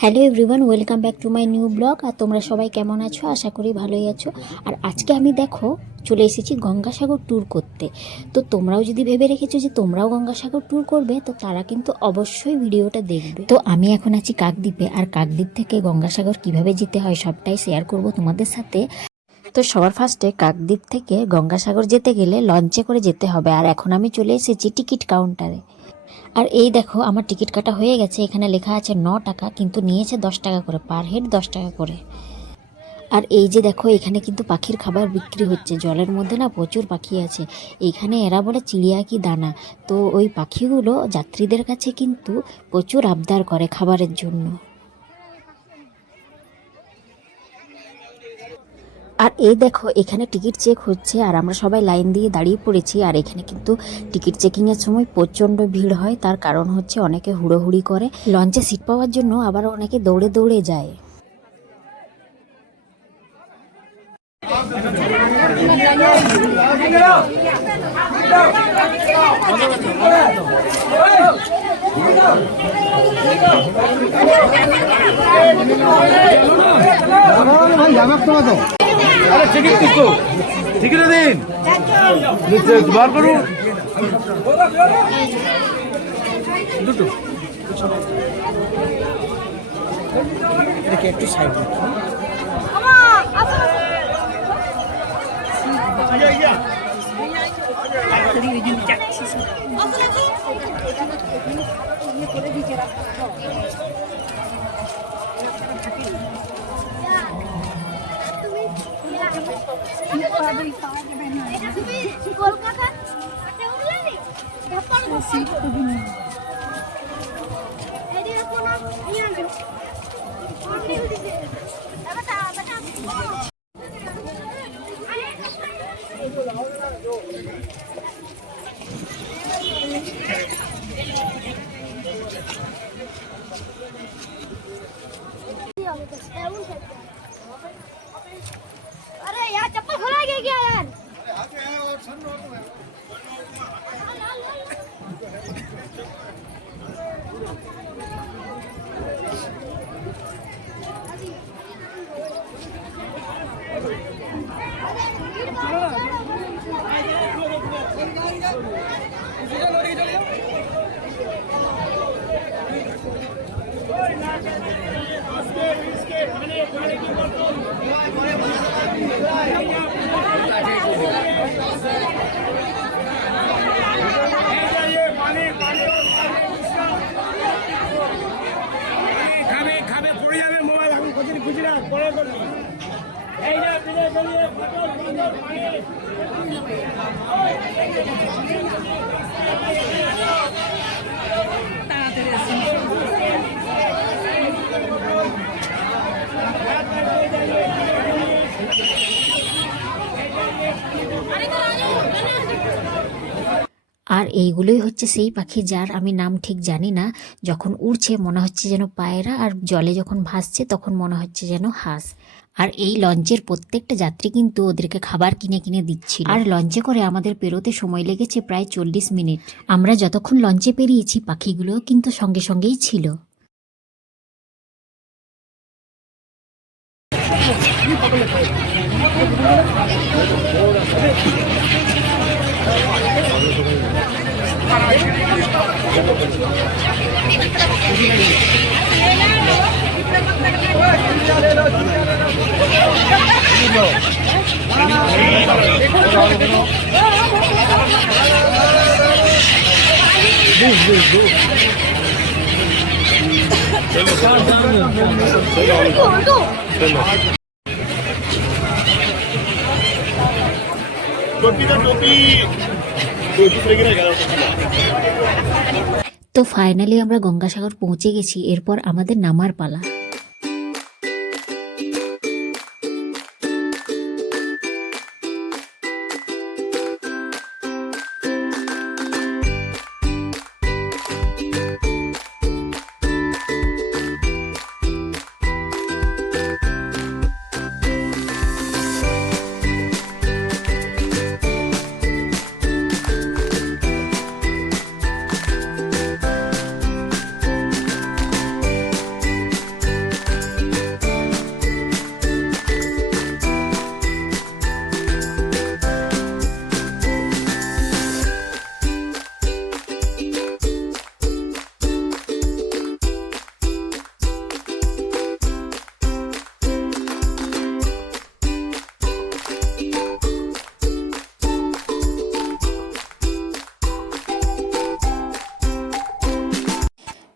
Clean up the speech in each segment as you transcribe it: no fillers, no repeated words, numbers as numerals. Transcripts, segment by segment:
Hello everyone, welcome back to my new blog. আর তোমরা সবাই কেমন আছো? আশা করি ভালোই আছো। আর আজকে আমি দেখো চলে এসেছি গঙ্গাসাগর ট্যুর করতে। তো তোমরাও যদি ভেবে রেখেছো যে তোমরাও গঙ্গাসাগর ট্যুর করবে, তো তারা কিন্তু অবশ্যই ভিডিওটা দেখবে। তো আমি এখন আছি কাকদ্বীপে, আর কাকদ্বীপ থেকে গঙ্গাসাগর কিভাবে যেতে হয় সবটাই শেয়ার করব তোমাদের সাথে। তো সবার ফার্স্টে কাকদ্বীপ থেকে গঙ্গাসাগর যেতে গেলে লঞ্চে করে যেতে হবে। আর এখন আমি চলে এসেছি টিকিট কাউন্টারে। আর এই দেখো আমার টিকিট কাটা হয়ে গেছে। এখানে লেখা আছে 9 টাকা, কিন্তু নিয়েছে 10 টাকা করে, পার হেড 10 টাকা করে। আর এই যে দেখো এখানে কিন্তু পাখির খাবার বিক্রি হচ্ছে। জলের মধ্যে না প্রচুর পাখি আছে। এইখানে এরা বলে চিড়িয়া কি দানা। তো ওই পাখিগুলো যাত্রীদের কাছে কিন্তু প্রচুর আবদার করে খাবারের জন্য। আর এই দেখো এখানে টিকিট চেক হচ্ছে, আর আমরা সবাই লাইন দিয়ে দাঁড়িয়ে পড়েছি। আর এখানে কিন্তু টিকিট চেকিংয়ের সময় প্রচণ্ড ভিড় হয়। তার কারণ হচ্ছে অনেকে হুড়োহুড়ি করে লঞ্চে সিট পাওয়ার জন্য, আবার অনেকে দৌড়ে দৌড়ে যায়। আরে টিকিট কিসको টিকিট দিন নিচে বার করুন দুটো দেখে একটু সাইড রাখুন। अरे यार चप्पल खोला गया क्या यार? আর এইগুলোই হচ্ছে সেই পাখি যার আমি নাম ঠিক জানি না। যখন উড়ছে মনে হচ্ছে যেন পায়রা, আর জলে যখন ভাসছে তখন মনে হচ্ছে যেন হাঁস। আর এই লঞ্চের প্রত্যেকটা যাত্রী কিন্তু ওদেরকে খাবার কিনে কিনে দিচ্ছিল। আর লঞ্চে করে আমাদের পেরোতে সময় লেগেছে প্রায় 40 মিনিট। আমরা যতক্ষণ লঞ্চে পেরিয়েছি পাখিগুলোও কিন্তু সঙ্গে সঙ্গেই ছিল। তো ফাইনালি আমরা গঙ্গাসাগর পৌঁছে গেছি। এরপর আমাদের নামার পালা।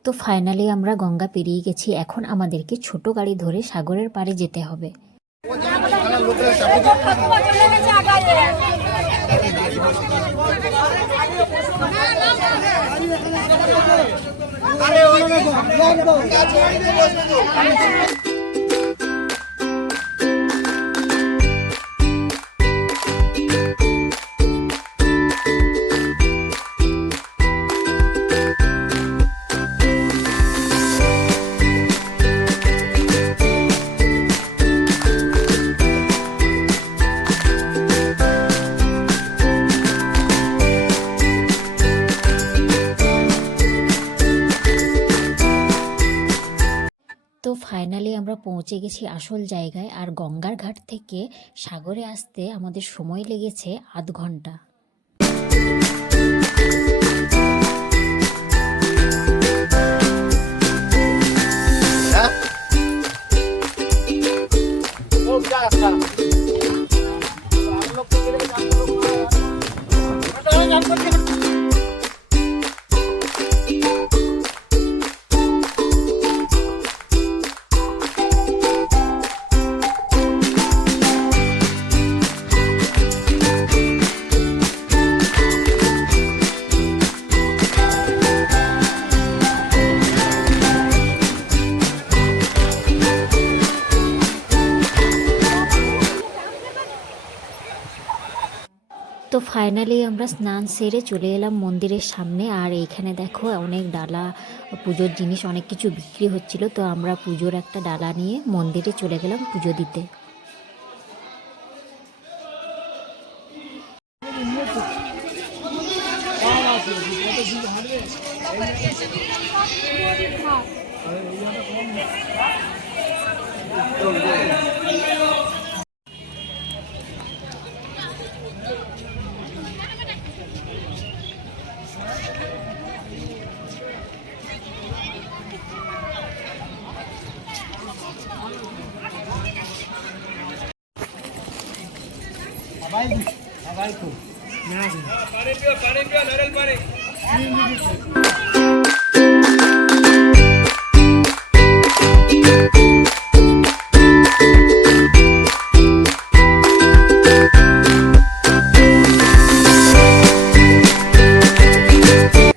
তো ফাইনালি আমরা গঙ্গা পেরিয়ে গেছি। এখন আমাদেরকে ছোট গাড়ি ধরে সাগরের পাড়ে যেতে হবে। তো ফাইনালি আমরা পৌঁছে গেছি আসল জায়গায়। আর গঙ্গার ঘাট থেকে সাগরে আসতে আমাদের সময় লেগেছে আধ ঘন্টা। তো ফাইনালি আমরা স্নান সেরে চলে এলাম মন্দিরের সামনে। আর এইখানে দেখো অনেক ডালা, পুজোর জিনিস অনেক কিছু বিক্রি হচ্ছিল। তো আমরা পুজোর একটা ডালা নিয়ে মন্দিরে চলে গেলাম পুজো দিতে।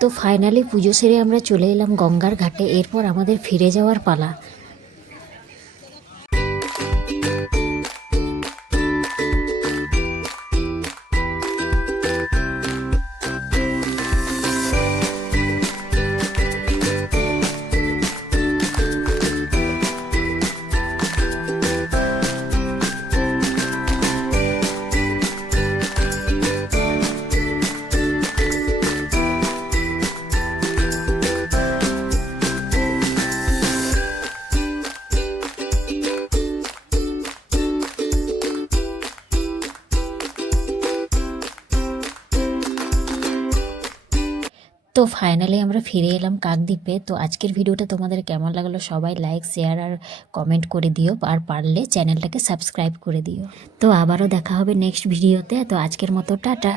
তো ফাইনালি পুজো সেরে আমরা চলে এলাম গঙ্গার ঘাটে। এরপর আমাদের ফিরে যাওয়ার পালা। তো ফাইনালি আমরা ফিরে এলাম কাকদ্বীপে। তো আজকের ভিডিওটা তোমাদের কেমন লাগলো সবাই লাইক, শেয়ার আর কমেন্ট করে দিও। আর পারলে চ্যানেলটাকে সাবস্ক্রাইব করে দিও। তো আবারও দেখা হবে নেক্সট ভিডিওতে। তো আজকের মতো টাটা।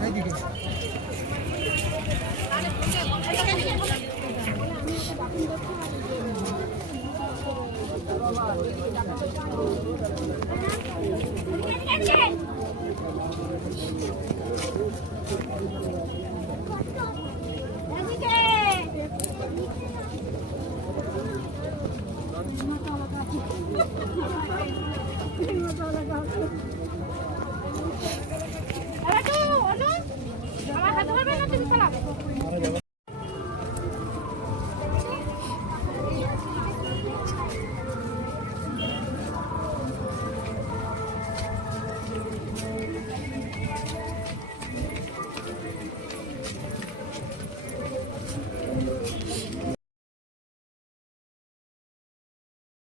Thank you.